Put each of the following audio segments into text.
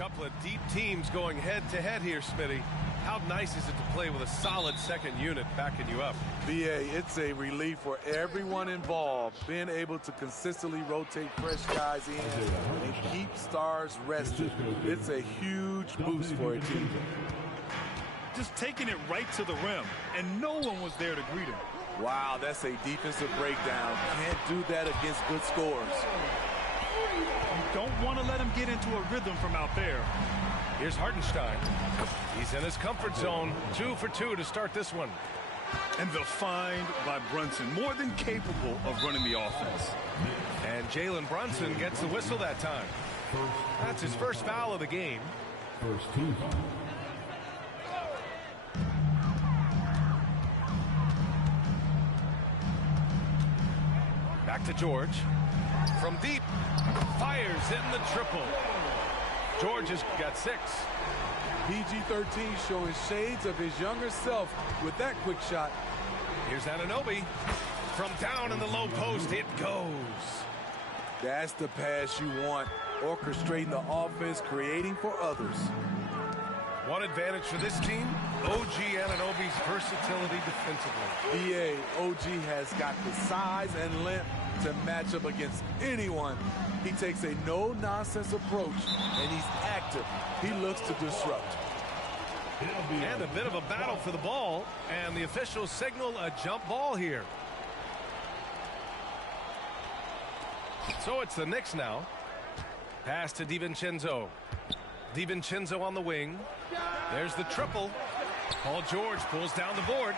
couple of deep teams going head-to-head here, Smitty. How nice is it to play with a solid second unit backing you up? BA, it's a relief for everyone involved, being able to consistently rotate fresh guys in and keep stars rested. It's a huge boost for a team. Just taking it right to the rim, and no one was there to greet him. Wow, that's a defensive breakdown. Can't do that against good scores. You don't want to let him get into a rhythm from out there. Here's Hartenstein. He's in his comfort zone. 2 for 2 to start this one. And the find by Brunson, more than capable of running the offense. And Jalen Brunson gets the whistle that time. That's his first foul of the game. First team. Back to George. From deep. Fires in the triple. George has got 6. PG-13 showing shades of his younger self with that quick shot. Here's Anunoby. From down in the low post, it goes. That's the pass you want. Orchestrating the offense, creating for others. One advantage for this team, OG Anunoby's versatility defensively. BA, OG has got the size and length to match up against anyone. He takes a no-nonsense approach, and he's active. He looks to disrupt. And a bit of a battle for the ball, and the officials signal a jump ball here. So it's the Knicks now. Pass to DiVincenzo. DiVincenzo on the wing. There's the triple. Paul George pulls down the board.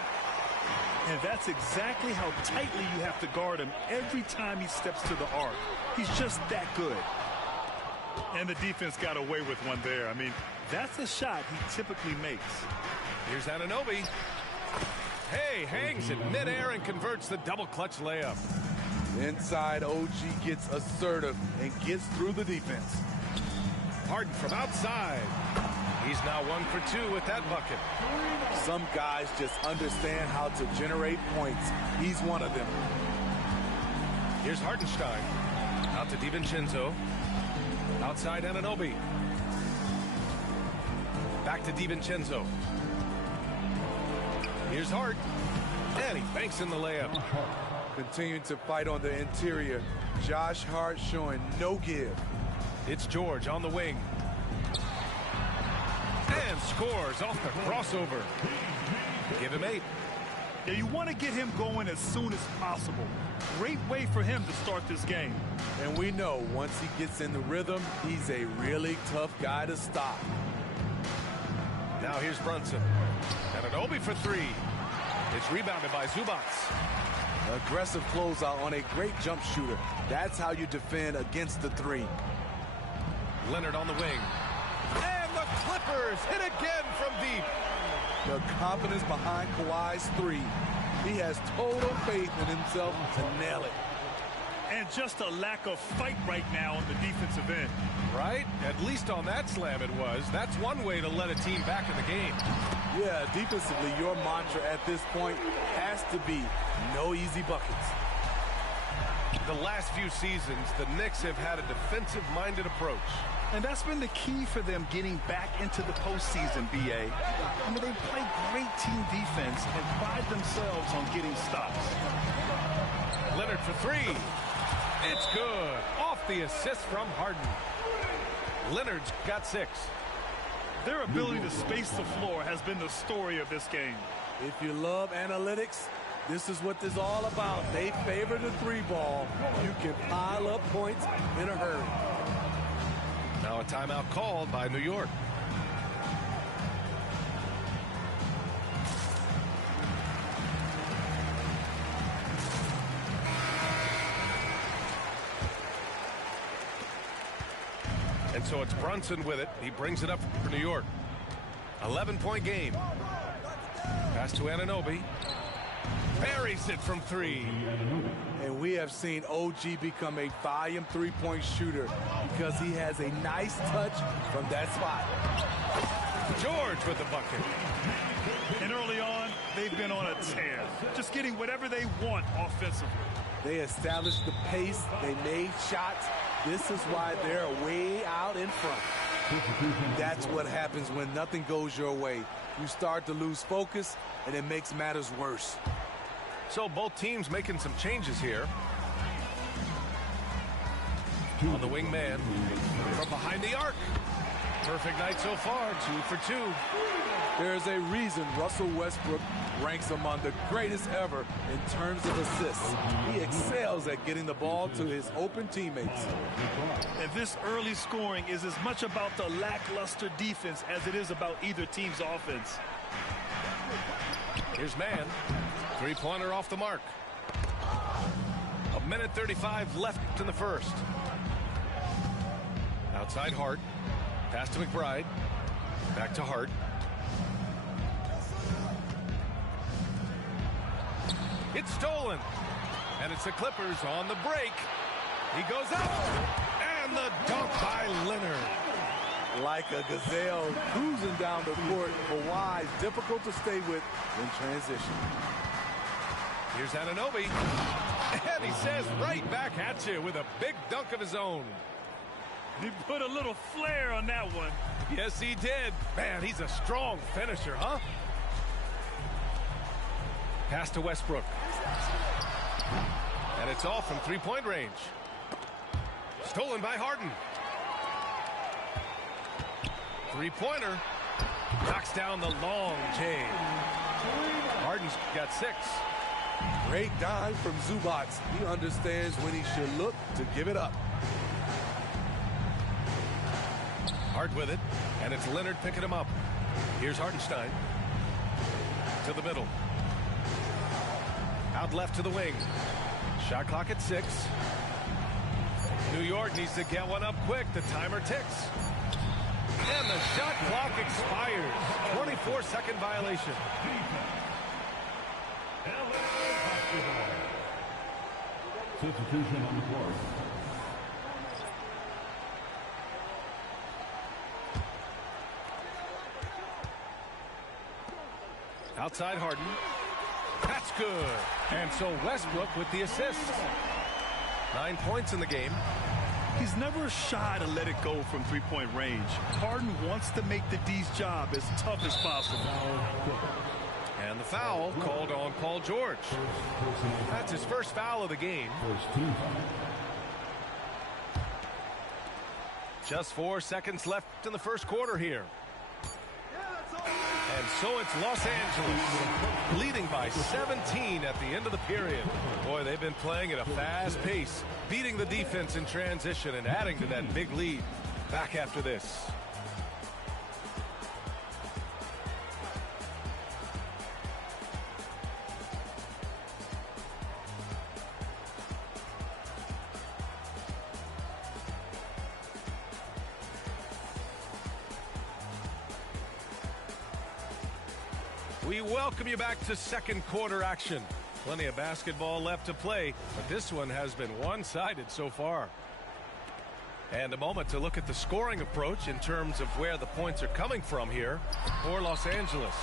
And that's exactly how tightly you have to guard him every time he steps to the arc. He's just that good. And the defense got away with one there. I mean, that's a shot he typically makes. Here's Anunoby. Hey, hangs it midair and converts the double clutch layup. Inside, OG gets assertive and gets through the defense. Harden from outside. He's now 1 for 2 with that bucket. Some guys just understand how to generate points. He's one of them. Here's Hartenstein. Out to DiVincenzo. Outside Anunoby. Back to DiVincenzo. Here's Hart. And he banks in the layup. Continuing to fight on the interior. Josh Hart showing no give. It's George on the wing. And scores off the crossover. Give him 8. Yeah, you want to get him going as soon as possible. Great way for him to start this game. And we know once he gets in the rhythm, he's a really tough guy to stop. Now here's Brunson. Anunoby for 3. It's rebounded by Zubac. Aggressive closeout on a great jump shooter. That's how you defend against the 3. Leonard on the wing. And the Clippers hit again from deep. The confidence behind Kawhi's 3. He has total faith in himself to nail it. And just a lack of fight right now on the defensive end. Right? At least on that slam it was. That's one way to let a team back in the game. Yeah, defensively, your mantra at this point has to be no easy buckets. The last few seasons, the Knicks have had a defensive-minded approach. And that's been the key for them getting back into the postseason, BA. I mean, they play great team defense and pride themselves on getting stops. Leonard for 3. It's good. Off the assist from Harden. Leonard's got 6. Their ability to space the floor has been the story of this game. If you love analytics, this is what this is all about. They favor the 3-ball. You can pile up points in a hurry. Now a timeout called by New York. And so it's Brunson with it. He brings it up for New York. 11-point game. Pass to Anunoby. Buries it from 3. And we have seen OG become a volume 3-point shooter because he has a nice touch from that spot. George with the bucket. And early on, they've been on a tear. Just getting whatever they want offensively. They established the pace. They made shots. This is why they're way out in front. That's what happens when nothing goes your way. You start to lose focus, and it makes matters worse. So both teams making some changes here. On the wing man from behind the arc. Perfect night so far, 2 for 2. There's a reason Russell Westbrook ranks among the greatest ever in terms of assists. He excels at getting the ball to his open teammates. And this early scoring is as much about the lackluster defense as it is about either team's offense. Here's man. Three-pointer off the mark. 1:35 left in the first. Outside Hart. Pass to McBride. Back to Hart. It's stolen. And it's the Clippers on the break. He goes up. And the dunk by Leonard. Like a gazelle cruising down the court. Kawhi difficult to stay with in transition. Here's Anunoby. And he says right back at you with a big dunk of his own. He put a little flair on that one. Yes, he did. Man, he's a strong finisher, huh? Pass to Westbrook. And it's all from three-point range. Stolen by Harden. Three-pointer. Knocks down the long J. Harden's got 6. Great dive from Zubac. He understands when he should look to give it up. Hart with it, and it's Leonard picking him up. Here's Hartenstein. To the middle. Out left to the wing. Shot clock at 6. New York needs to get one up quick. The timer ticks. And the shot clock expires. 24-second violation. Substitution on the court. Outside Harden. That's good. And so Westbrook with the assist. 9 points in the game. He's never shy to let it go from three-point range. Harden wants to make the D's job as tough as possible. And the foul called on Paul George. That's his first foul of the game. Just 4 seconds left in the first quarter here. And so it's Los Angeles leading by 17 at the end of the period. Boy, they've been playing at a fast pace, beating the defense in transition and adding to that big lead. Back after this. We welcome you back to second quarter action. Plenty of basketball left to play, but this one has been one-sided so far. And a moment to look at the scoring approach in terms of where the points are coming from here for Los Angeles.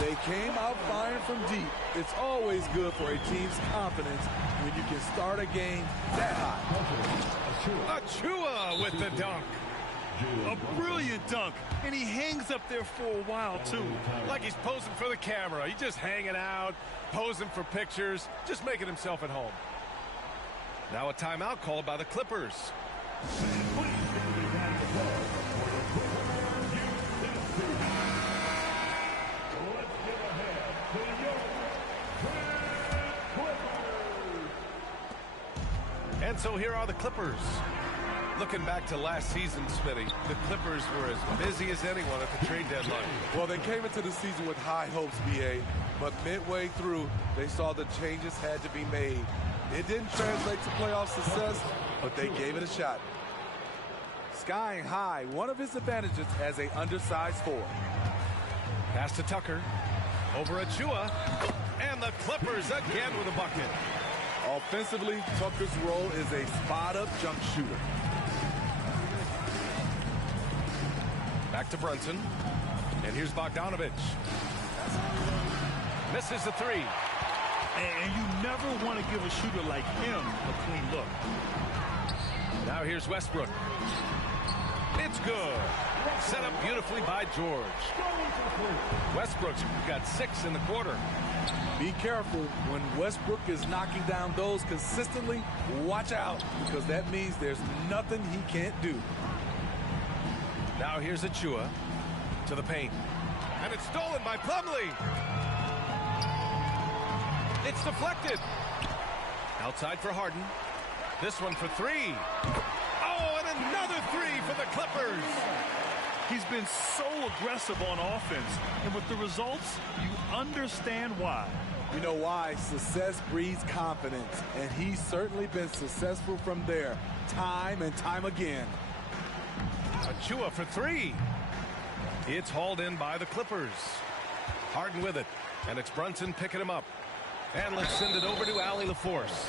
They came out firing from deep. It's always good for a team's confidence when you can start a game that high. Achua with the dunk. A brilliant dunk, and he hangs up there for a while, too. Like he's posing for the camera. He's just hanging out, posing for pictures, just making himself at home. Now a timeout called by the Clippers. And so here are the Clippers. Looking back to last season, Smitty, the Clippers were as busy as anyone at the trade deadline. Well, they came into the season with high hopes, B.A., but midway through, they saw the changes had to be made. It didn't translate to playoff success, but they gave it a shot. Skying high, one of his advantages as an undersized forward. Pass to Tucker. Over Achua. And the Clippers again with a bucket. Offensively, Tucker's role is a spot-up jump shooter. Back to Brunson. And here's Bogdanovich. Misses the three. And you never want to give a shooter like him a clean look. Now here's Westbrook. It's good. Set up beautifully by George. Westbrook's got 6 in the quarter. Be careful when Westbrook is knocking down those consistently. Watch out, because that means there's nothing he can't do. Now here's Achua to the paint. And it's stolen by Plumlee. It's deflected. Outside for Harden. This one for 3. Oh, and another 3 for the Clippers. He's been so aggressive on offense, and with the results, you understand why. You know why? Success breeds confidence, and he's certainly been successful from there, time and time again. Achua for 3. It's hauled in by the Clippers. Harden with it, and it's Brunson picking him up. And let's send it over to Allie LaForce.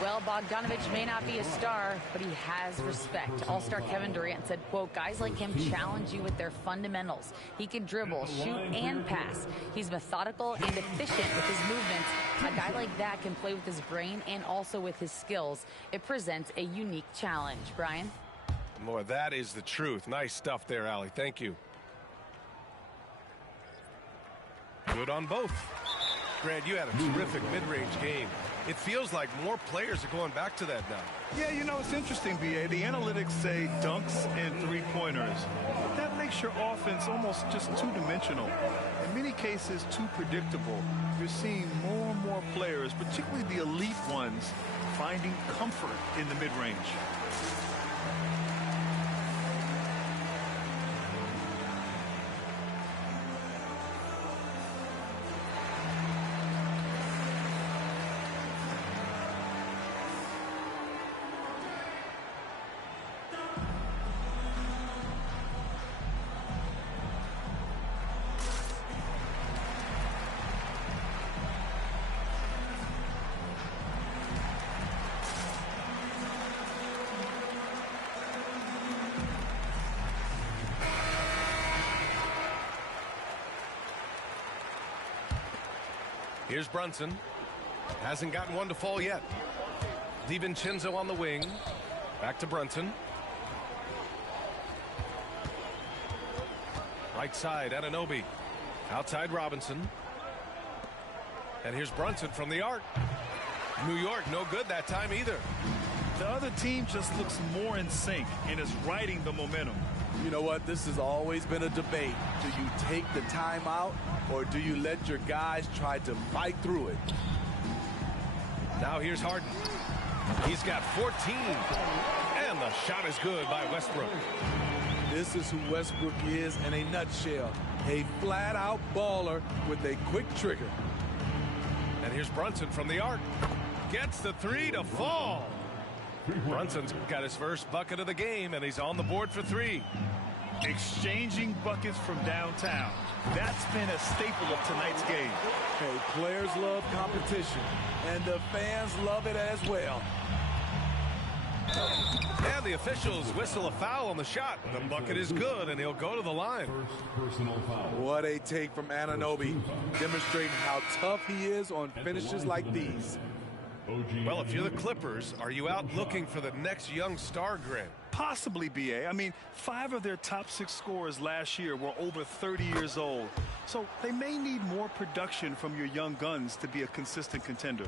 Well, Bogdanovich may not be a star, but he has respect. All-star Kevin Durant said, quote, guys like him challenge you with their fundamentals. He can dribble, shoot, and pass. He's methodical and efficient with his movements. A guy like that can play with his brain and also with his skills. It presents a unique challenge. Brian? Boy, that is the truth. Nice stuff there, Allie. Thank you. Good on both. Grant, you had a terrific mid-range game. It feels like more players are going back to that now. Yeah, you know, it's interesting, B.A. The analytics say dunks and three-pointers. That makes your offense almost just two-dimensional. In many cases, too predictable. You're seeing more and more players, particularly the elite ones, finding comfort in the mid-range. Here's Brunson. Hasn't gotten one to fall yet. DiVincenzo on the wing. Back to Brunson. Right side, Anunoby. Outside Robinson. And here's Brunson from the arc. New York, no good that time either. The other team just looks more in sync and is riding the momentum. You know what? This has always been a debate. Do you take the timeout, or do you let your guys try to fight through it? Now here's Harden. He's got 14. And the shot is good by Westbrook. This is who Westbrook is in a nutshell. A flat-out baller with a quick trigger. And here's Brunson from the arc. Gets the 3 to fall. Brunson's got his first bucket of the game, and he's on the board for 3. Exchanging buckets from downtown. That's been a staple of tonight's game. Hey, players love competition, and the fans love it as well. And the officials whistle a foul on the shot. The bucket is good, and he'll go to the line. What a take from Anunoby, demonstrating how tough he is on finishes like these. Well, if you're the Clippers, are you out looking for the next young star, Grant? Possibly, B.A. I mean, 5 of their top 6 scorers last year were over 30 years old. So they may need more production from your young guns to be a consistent contender.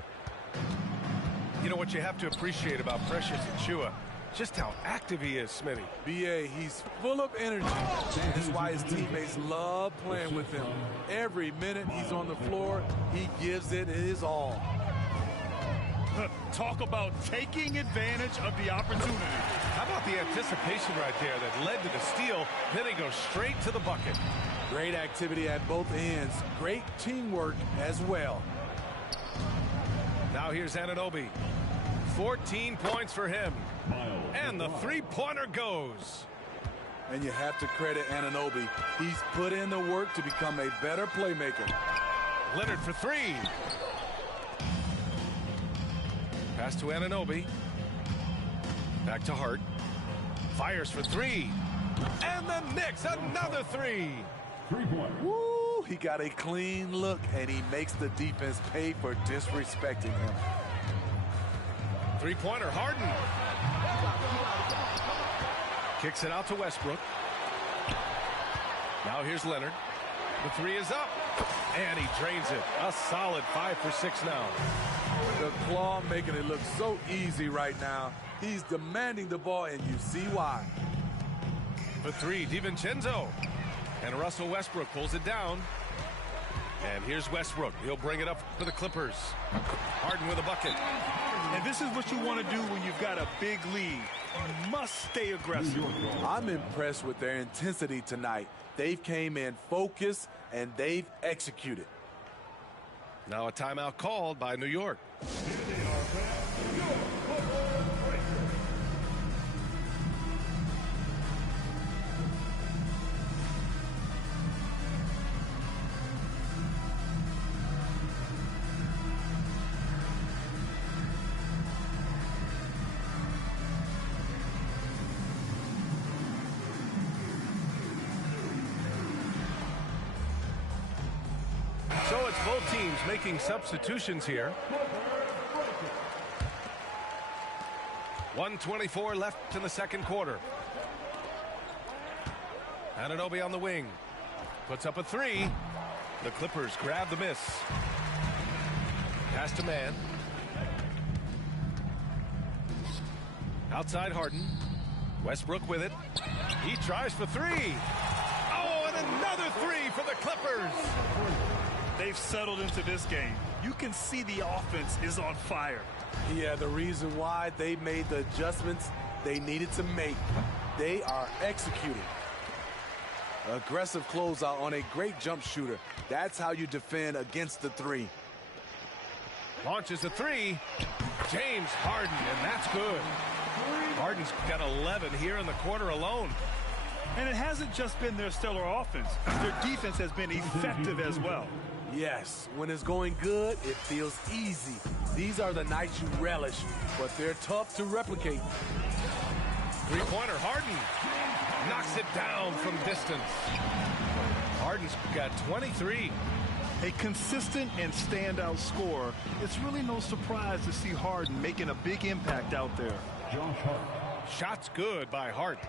You know what you have to appreciate about Precious Achua? Just how active he is, Smitty. B.A., he's full of energy. That's why his teammates love playing with him. Every minute he's on the floor, he gives it his all. Talk about taking advantage of the opportunity. How about the anticipation right there that led to the steal, then he goes straight to the bucket. Great activity at both ends. Great teamwork as well. Now here's Anunoby. 14 points for him. And the three-pointer goes. And you have to credit Anunoby. He's put in the work to become a better playmaker. Leonard for 3. Pass to Anunoby. Back to Hart. Fires for 3. And the Knicks, another 3. Woo! He got a clean look, and he makes the defense pay for disrespecting him. Three-pointer, Harden. Kicks it out to Westbrook. Now here's Leonard. The three is up. And he drains it. A solid 5 for 6 now. The claw making it look so easy right now. He's demanding the ball, and you see why. For three, DiVincenzo. And Russell Westbrook pulls it down. And here's Westbrook. He'll bring it up for the Clippers. Harden with a bucket. And this is what you want to do when you've got a big lead. You must stay aggressive. I'm impressed with their intensity tonight. They've came in focused, and they've executed. Now a timeout called by New York. So it's both teams making substitutions here. 1:24 left in the second quarter. Anunoby on the wing. Puts up a three. The Clippers grab the miss. Pass to man. Outside Harden. Westbrook with it. He tries for three. Oh, and another three for the Clippers. They've settled into this game. You can see the offense is on fire. Yeah, the reason why they made the adjustments they needed to make. They are executing. Aggressive closeout on a great jump shooter. That's how you defend against the three. Launches a three. James Harden, and that's good. Harden's got 11 here in the quarter alone. And it hasn't just been their stellar offense. Their defense has been effective as well. Yes, when it's going good, it feels easy. These are the nights you relish, but they're tough to replicate. Three-pointer, Harden knocks it down from distance. Harden's got 23. A consistent and standout scorer. It's really no surprise to see Harden making a big impact out there. Shots good by Harden.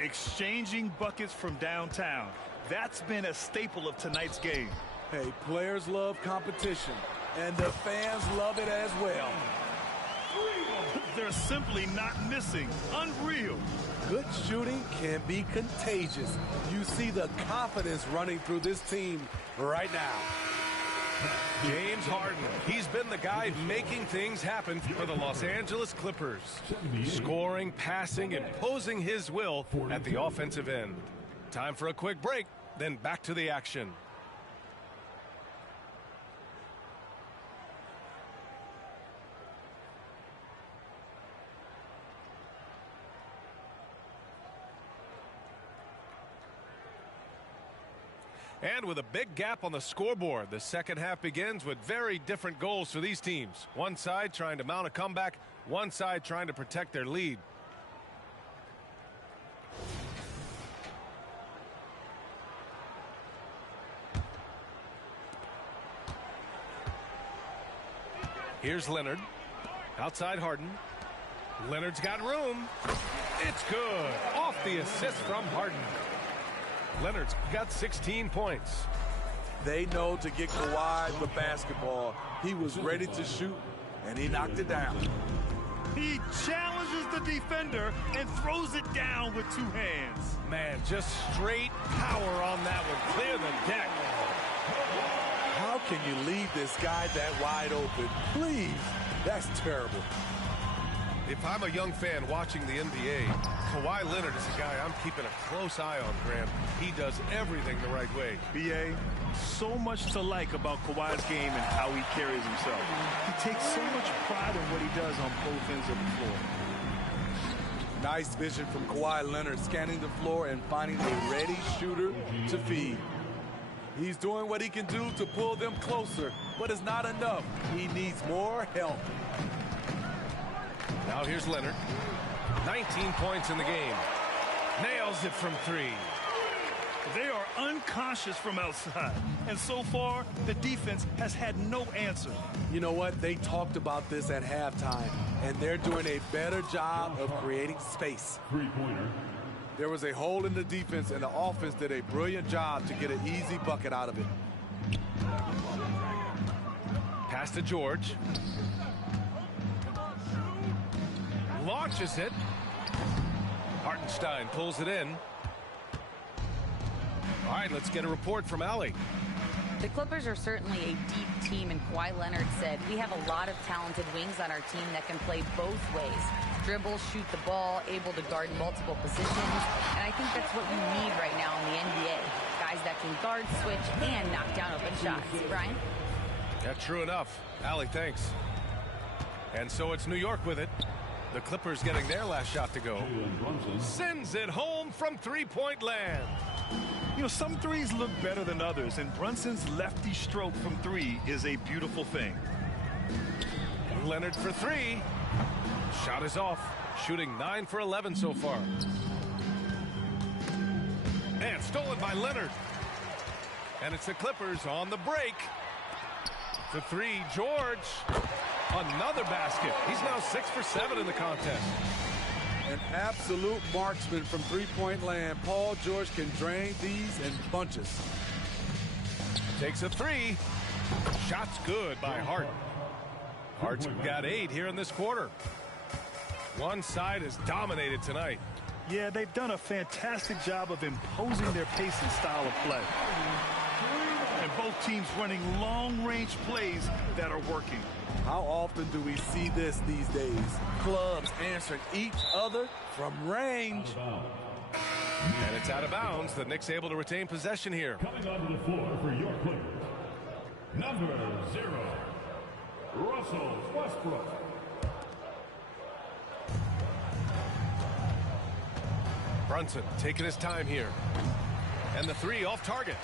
Exchanging buckets from downtown. That's been a staple of tonight's game. Hey, players love competition, and the fans love it as well. They're simply not missing. Unreal. Good shooting can be contagious. You see the confidence running through this team right now. James Harden, he's been the guy making things happen for the Los Angeles Clippers. Scoring, passing, imposing his will at the offensive end. Time for a quick break, then back to the action. And with a big gap on the scoreboard, the second half begins with very different goals for these teams. One side trying to mount a comeback, one side trying to protect their lead. Here's Leonard. Outside Harden. Leonard's got room. It's good. Off the assist from Harden. Leonard's got 16 points. They know to get Kawhi the basketball. He was ready to shoot, and he knocked it down. He challenges the defender and throws it down with two hands. Man, just straight power on that one. Clear the deck. How can you leave this guy that wide open? Please, that's terrible. If I'm a young fan watching the NBA, Kawhi Leonard is a guy I'm keeping a close eye on, Graham. He does everything the right way. B.A., so much to like about Kawhi's game and how he carries himself. He takes so much pride in what he does on both ends of the floor. Nice vision from Kawhi Leonard, scanning the floor and finding a ready shooter to feed. He's doing what he can do to pull them closer, but it's not enough. He needs more help. Now here's Leonard. 19 points in the game. Nails it from three. They are unconscious from outside, and so far, the defense has had no answer. You know what? They talked about this at halftime, and they're doing a better job of creating space. Three-pointer. There was a hole in the defense, and the offense did a brilliant job to get an easy bucket out of it. Pass to George. Launches it. Hartenstein pulls it in. All right, let's get a report from Allie. The Clippers are certainly a deep team, and Kawhi Leonard said, we have a lot of talented wings on our team that can play both ways. Dribble, shoot the ball, able to guard multiple positions. And I think that's what you need right now in the NBA. Guys that can guard, switch, and knock down open shots. Brian? Yeah, true enough. Allie, thanks. And so it's New York with it. The Clippers getting their last shot to go. Sends it home from three-point land. You know, some threes look better than others, and Brunson's lefty stroke from three is a beautiful thing. Leonard for three. Shot is off. Shooting 9 for 11 so far. And stolen by Leonard. And it's the Clippers on the break. For three, George. Another basket. He's now 6 for 7 in the contest. An absolute marksman from three-point land. Paul George can drain these in bunches. Takes a three. Shot's good by Hart. Hart's got 8 here in this quarter. One side is dominated tonight. Yeah, they've done a fantastic job of imposing their pace and style of play. And both teams running long-range plays that are working. How often do we see this these days? Clubs answering each other from range. And it's out of bounds. The Knicks able to retain possession here. Coming onto the floor for your Clippers, number 0, Russell Westbrook. Brunson taking his time here. And the three off target.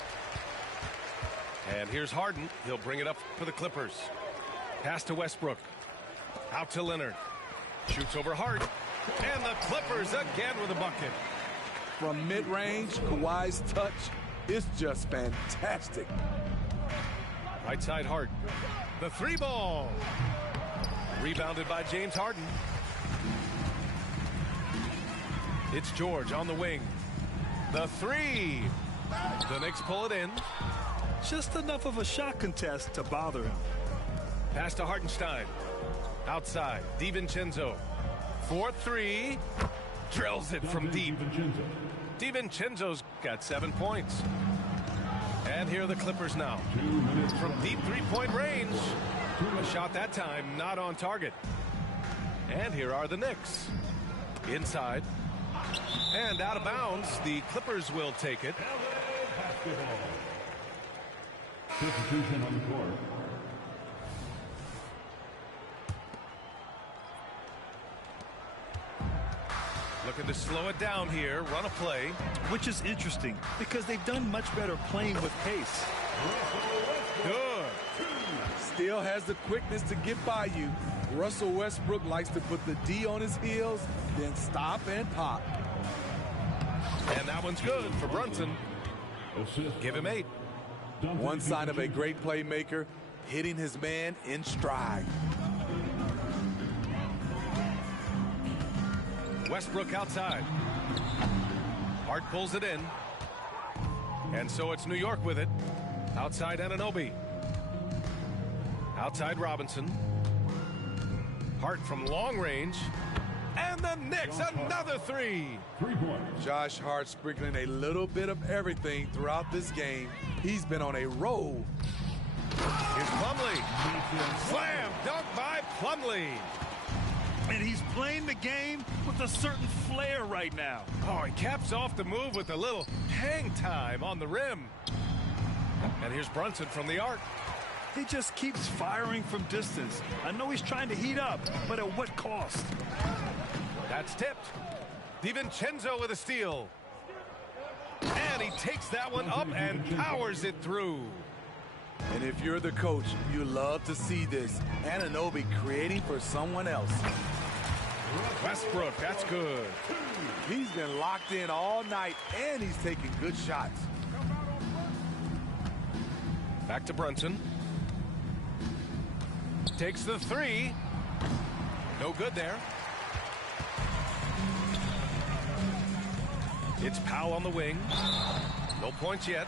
And here's Harden. He'll bring it up for the Clippers. Pass to Westbrook. Out to Leonard. Shoots over Hart. And the Clippers again with a bucket. From mid-range, Kawhi's touch is just fantastic. Right side Hart. The three ball. Rebounded by James Harden. It's George on the wing. The three. The Knicks pull it in. Just enough of a shot contest to bother him. Pass to Hartenstein. Outside. DiVincenzo. 4-3. Drills it from deep. DiVincenzo's got 7 points. And here are the Clippers now. From deep three-point range. A shot that time not on target. And here are the Knicks. Inside. And out of bounds. The Clippers will take it. Substitution on the court. Looking to slow it down here. Run a play. Which is interesting because they've done much better playing with pace. Good. Still has the quickness to get by you. Russell Westbrook likes to put the D on his heels, then stop and pop. And that one's good for Brunson. Give him 8. One sign of a great playmaker, hitting his man in stride. Westbrook outside. Hart pulls it in. And so it's New York with it. Outside Anunoby. Outside Robinson. Hart from long range. And the Knicks, another three. 3 points. Josh Hart sprinkling a little bit of everything throughout this game. He's been on a roll. Here's Plumlee. Slam dunk by Plumlee. And he's playing the game with a certain flair right now. Oh, he caps off the move with a little hang time on the rim. And here's Brunson from the arc. He just keeps firing from distance. I know he's trying to heat up, but at what cost? That's tipped. DiVincenzo with a steal. And he takes that one up and powers it through. And if you're the coach, you love to see this. Anunoby creating for someone else. Westbrook, that's good. He's been locked in all night, and he's taking good shots. Back to Brunson. Takes the three. No good there. It's Powell on the wing. No points yet.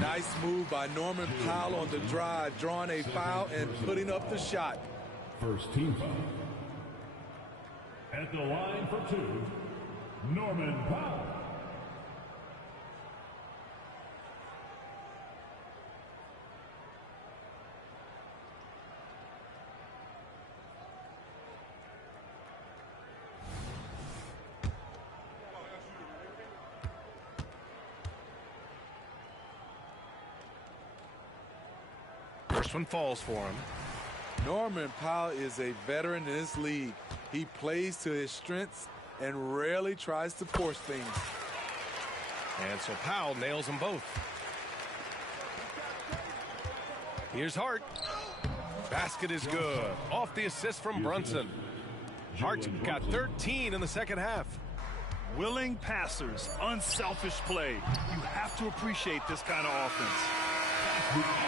Nice move by Norman Powell on the drive, drawing a foul and putting up the shot. First team foul. At the line for two, Norman Powell. First one falls for him. Norman Powell is a veteran in this league. He plays to his strengths and rarely tries to force things. And so Powell nails them both. Here's Hart. Basket is good. Off the assist from Brunson. Hart got 13 in the second half. Willing passers, unselfish play. You have to appreciate this kind of offense.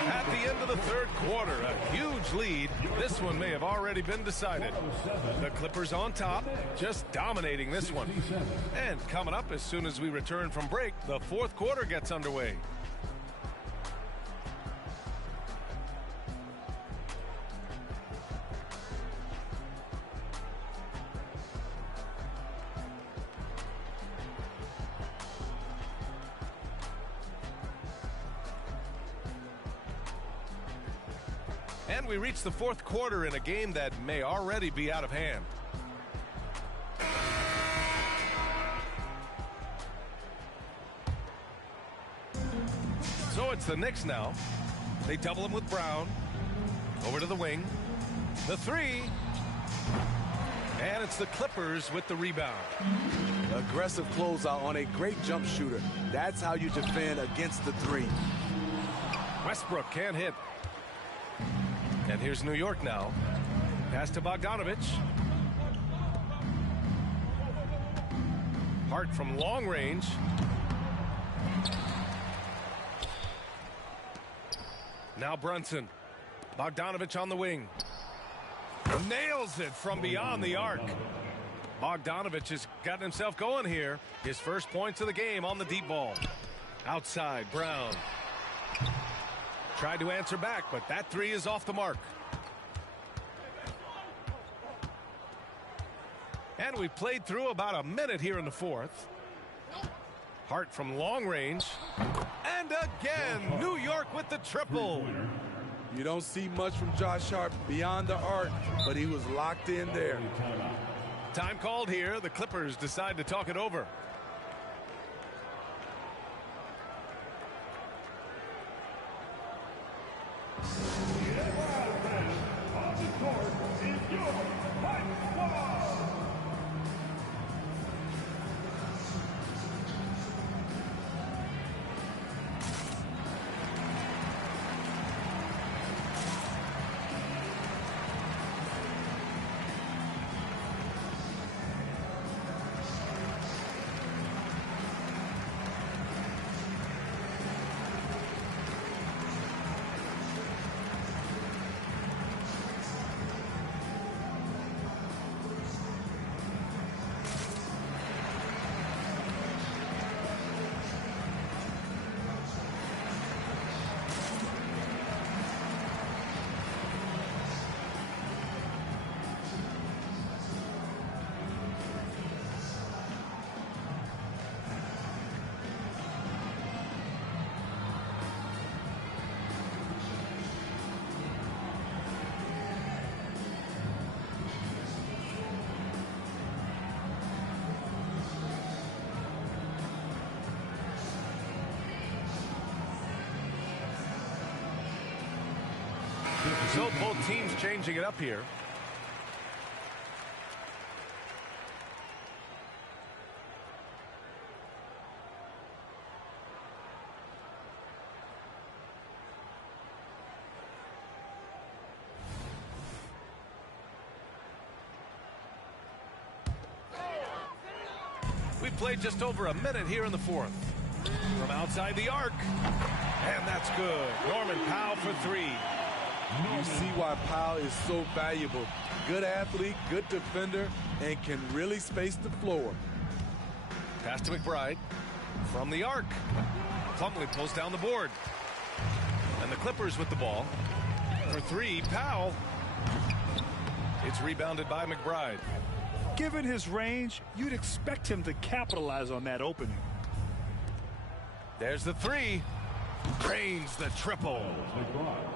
At the end of the third quarter, a huge lead. This one may have already been decided. The Clippers on top, just dominating this one. And coming up as soon as we return from break, the fourth quarter gets underway. And we reach the fourth quarter in a game that may already be out of hand. So it's the Knicks now. They double him with Brown. Over to the wing. The three. And it's the Clippers with the rebound. Aggressive closeout on a great jump shooter. That's how you defend against the three. Westbrook can't hit. And here's New York now. Pass to Bogdanovich. Hart from long range. Now Brunson. Bogdanovich on the wing. Nails it from beyond the arc. Bogdanovich has gotten himself going here. His first points of the game on the deep ball. Outside, Brown. Tried to answer back, but that three is off the mark. And we've played through about a minute here in the fourth. Hart from long range. And again, New York with the triple. You don't see much from Josh Hart beyond the arc, but he was locked in there. Time called here. The Clippers decide to talk it over. So both teams changing it up here. We've played just over a minute here in the fourth. From outside the arc. And that's good. Norman Powell for three. You see why Powell is so valuable. Good athlete, good defender, and can really space the floor. Pass to McBride. From the arc. Plumlee pulls down the board. And the Clippers with the ball. For three, Powell. It's rebounded by McBride. Given his range, you'd expect him to capitalize on that opening. There's the three. Drains the triple.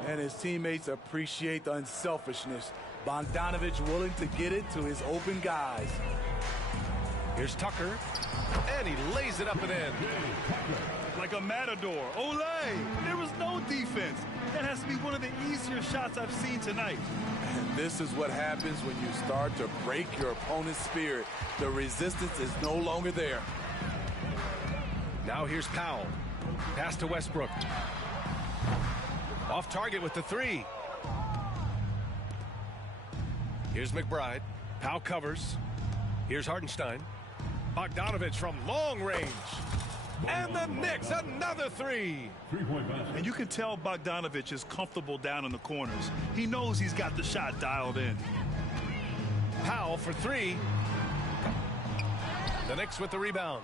And his teammates appreciate the unselfishness. Bogdanovich willing to get it to his open guys. Here's Tucker. And he lays it up and in. Like a matador. Olay! There was no defense. That has to be one of the easier shots I've seen tonight. And this is what happens when you start to break your opponent's spirit. The resistance is no longer there. Now here's Powell. Pass to Westbrook. Off target with the three. Here's McBride. Powell covers. Here's Hartenstein. Bogdanovich from long range. And the Knicks, another three. And you can tell Bogdanovich is comfortable down in the corners. He knows he's got the shot dialed in. Powell for three. The Knicks with the rebound.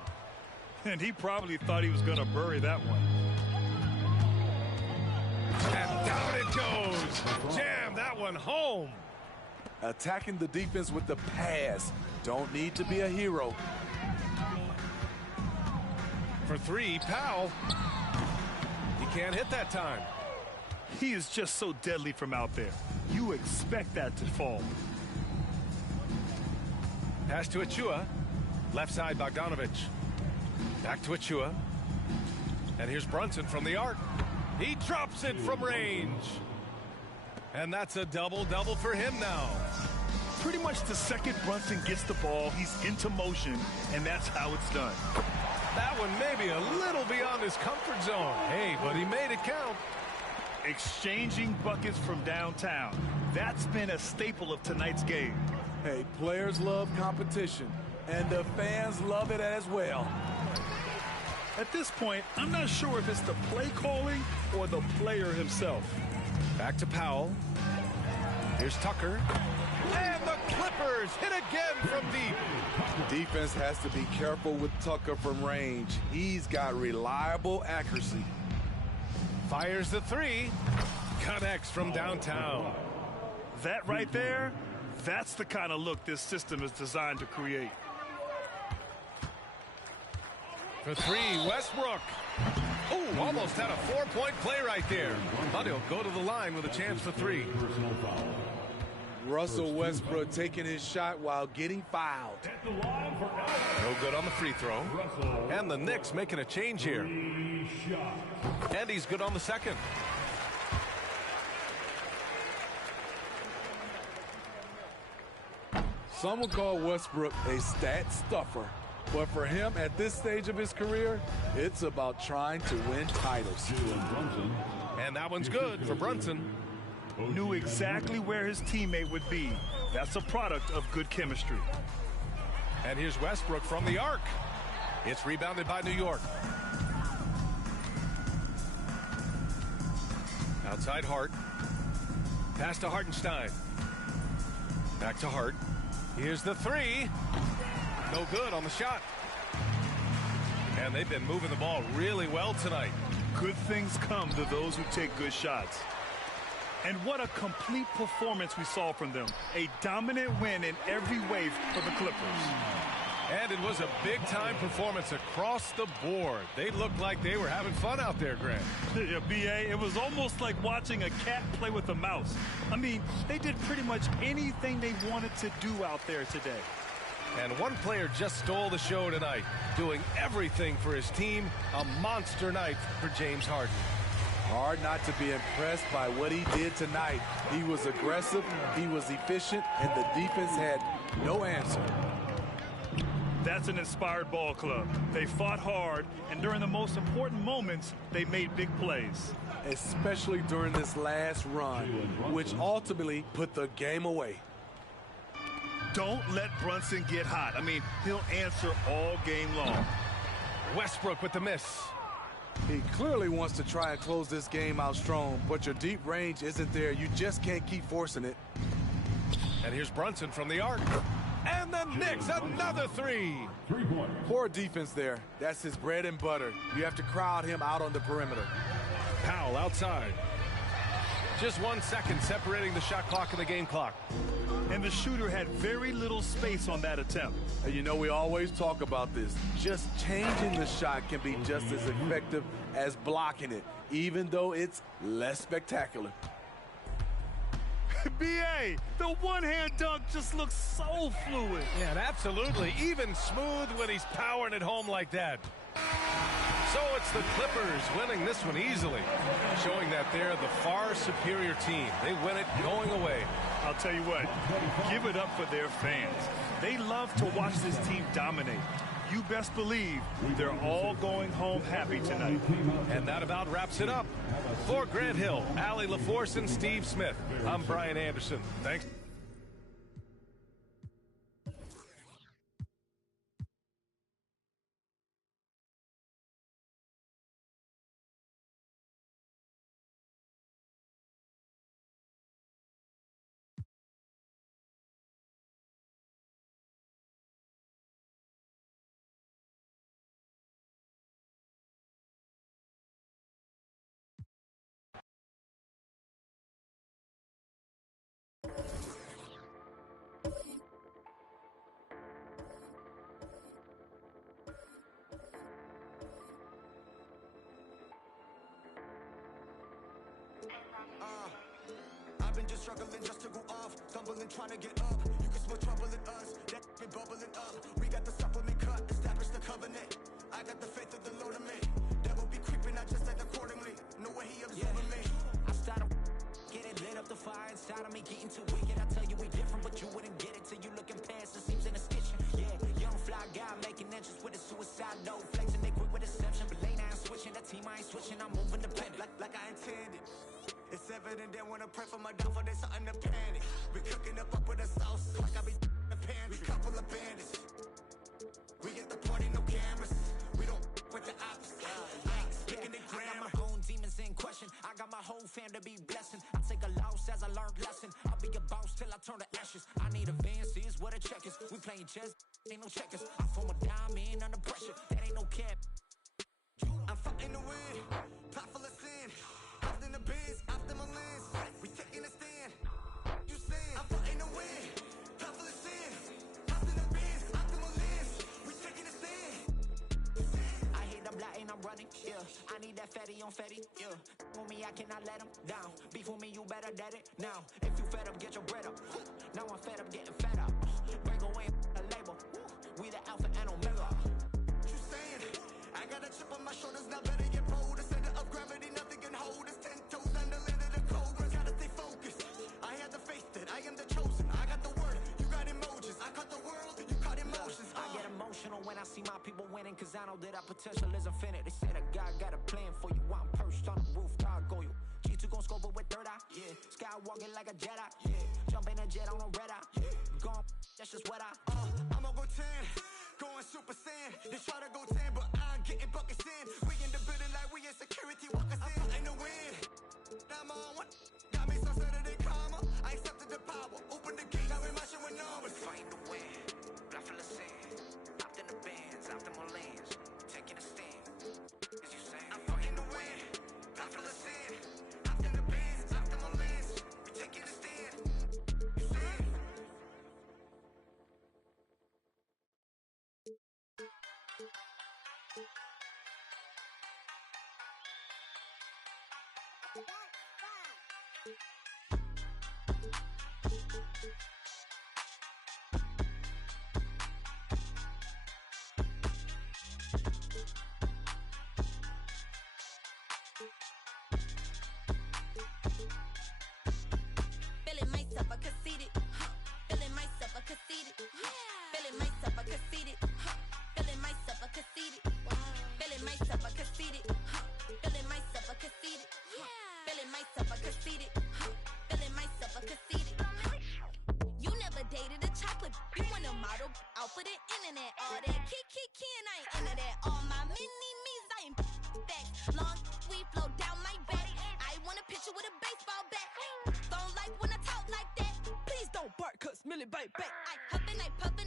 And he probably thought he was going to bury that one. And down it goes. Jam that one home. Attacking the defense with the pass. Don't need to be a hero. For three, Powell. He can't hit that time. He is just so deadly from out there. You expect that to fall. Pass to Achua. Left side, Bogdanovich. Back to Achua. And here's Brunson from the arc. He drops it from range. And that's a double-double for him now. Pretty much the second Brunson gets the ball, he's into motion, and that's how it's done. That one may be a little beyond his comfort zone. Hey, but he made it count. Exchanging buckets from downtown. That's been a staple of tonight's game. Hey, players love competition, and the fans love it as well. At this point, I'm not sure if it's the play calling or the player himself. Back to Powell. Here's Tucker. And the Clippers hit again from deep. Defense has to be careful with Tucker from range. He's got reliable accuracy. Fires the three. Connects from downtown. That right there, that's the kind of look this system is designed to create. For three, Westbrook. Oh, almost had a four-point play right there. But he'll go to the line with a chance for three. Russell Westbrook taking his shot while getting fouled. No good on the free throw. And the Knicks making a change here. And he's good on the second. Some would call Westbrook a stat stuffer. But for him at this stage of his career, it's about trying to win titles. And that one's good for Brunson. Knew exactly where his teammate would be. That's a product of good chemistry. And here's Westbrook from the arc. It's rebounded by New York. Outside Hart. Pass to Hartenstein. Back to Hart. Here's the three. No good on the shot. And they've been moving the ball really well tonight. Good things come to those who take good shots. And what a complete performance we saw from them. A dominant win in every way for the Clippers. And it was a big-time performance across the board. They looked like they were having fun out there, Grant. Yeah, B.A., it was almost like watching a cat play with a mouse. I mean, they did pretty much anything they wanted to do out there today. And one player just stole the show tonight, doing everything for his team. A monster night for James Harden. Hard not to be impressed by what he did tonight. He was aggressive, he was efficient, and the defense had no answer. That's an inspired ball club. They fought hard, and during the most important moments, they made big plays. Especially during this last run, which ultimately put the game away. Don't let Brunson get hot. I mean, he'll answer all game long. Westbrook with the miss. He clearly wants to try and close this game out strong, but your deep range isn't there. You just can't keep forcing it. And here's Brunson from the arc. And the Knicks, another three. 3 points. Poor defense there. That's his bread and butter. You have to crowd him out on the perimeter. Powell outside. Just 1 second separating the shot clock and the game clock. And the shooter had very little space on that attempt. And you know, we always talk about this. Just changing the shot can be just as effective as blocking it, even though it's less spectacular. B.A., the one-hand dunk just looks so fluid. Yeah, and absolutely. Even smooth when he's powering it home like that. So it's the Clippers winning this one easily, showing that they're the far superior team. They win it going away. I'll tell you what, give it up for their fans. They love to watch this team dominate. You best believe they're all going home happy tonight. And that about wraps it up. For Grant Hill, Allie LaForce, and Steve Smith, I'm Brian Anderson. Thanks. I've been just struggling just to go off, stumbling, trying to get up. You can smell trouble in us, that been bubbling up. We got the supplement cut, establish the covenant. I got the faith of the Lord in me. Devil be creeping, I just act accordingly. Know where he observing me. I started getting lit up the fire inside of me, getting too wicked. I tell you we different, but you wouldn't get it till you looking past the seams in the stitching. Yeah, young fly guy making entrance with a suicide note, flexing they quick with deception. But late I ain't switching, that team I ain't switching. I'm moving the pen like I intended. It's evident they wanna pray for my downfall, there's something to panic. We cooking up with a sauce, like I be the pan. We couple of bandits. We get the party, no cameras. We don't with the ops. I ain't speaking the grammar. I got my own demons in question. I got my whole fam to be blessing. I take a loss as I learned lesson. I'll be a boss till I turn to ashes. I need advances, what a check is. We playing chess, ain't no checkers. I form a diamond under pressure. That ain't no cap. I'm fighting the win, pot full of sin. Out in the biz, after my lens. We taking a stand. You saying I'm fighting to win, pot full of sin. Out in the biz, after my lens. We taking a stand. I hit the block and I'm running, yeah. I need that fatty on fatty, yeah. On me, I cannot let him down. Beef with me, you better dead it now. If you fed up, get your bread up. Now I'm fed up, getting fed up. Break away the label. We the alpha and omega. You saying I got a chip on my shoulders, now better get bold. The center of gravity, nothing can hold us. 10 toes under the cobra. Gotta stay focused. I had the faith that I am the chosen. I got the word, you got emojis. I caught the world, you caught emotions. I get emotional when I see my people winning, cause I know that our potential is infinite. They said a God got a plan for you. I'm perched on the roof, dog go you. G2 gon' scope it with third eye, yeah. Skywalking like a Jedi, yeah. Jump in a jet on a red eye, yeah. Gone, that's just what I'ma go 10, going super saiyan. They try to go 10, but I'm getting buckets in. We in the building like we in security, walk us in. I'm the win, I'm on one. Got me so Saturday karma. I accepted the power, open the gate, now we marching with numbers. Fighting to win, blood full of sand. Hopped in the bands, optimal lands. Taking a stand, as you say. I'm fighting to win, blood full of sand. Hopped in the bands, optimal lands. We taking a stand. You say Feeling myself, I conceited. Feeling myself, I conceited. Feeling myself, I conceited. Feeling myself, I conceited. Feeling myself, I conceited. Feeling myself, I conceited. Feeling myself, I conceited. Feeling myself, I conceited. You never dated a chocolate. You want a model out for the internet. All that kiki and I ain't into that. All my mini-me's, I ain't facts. Long we flow down my back. I want a picture with a baseball bat. Don't like when I talk like that. Please don't bark, cause Millie bite back. I huffin', I puffin'.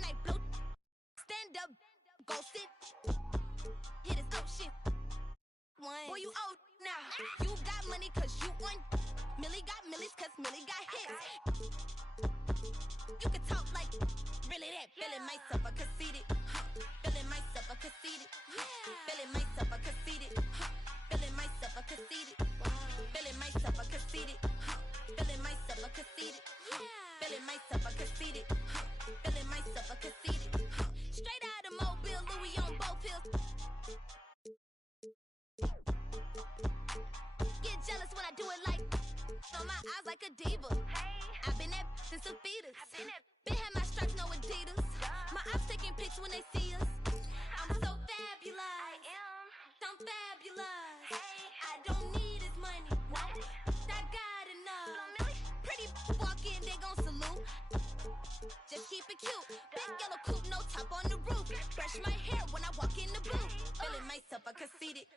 boy, you old now. You got money cause you on. Millie got millies cause Millie got hits. You can talk like really that. Feeling myself a conceited. Feeling myself a conceited. Feeling myself a conceited. Feeling myself a conceited. Feeling myself a conceited. Feeling myself a conceited. Feeling myself a conceited. Feeling myself a conceited. Straight out of Mobile, Louis on both hills. Get jealous when I do it like on my eyes like a diva. I've been that since a fetus. Been had my stripes, no Adidas. My ops taking pics when they see us. I'm so fabulous. I'm fabulous. I don't need his money. No, I got enough. Pretty walk in, they gon' salute. Just keep it cute. Big yellow coupe, no top on the roof. Brush my hair when I walk in the booth. Feeling myself a conceited.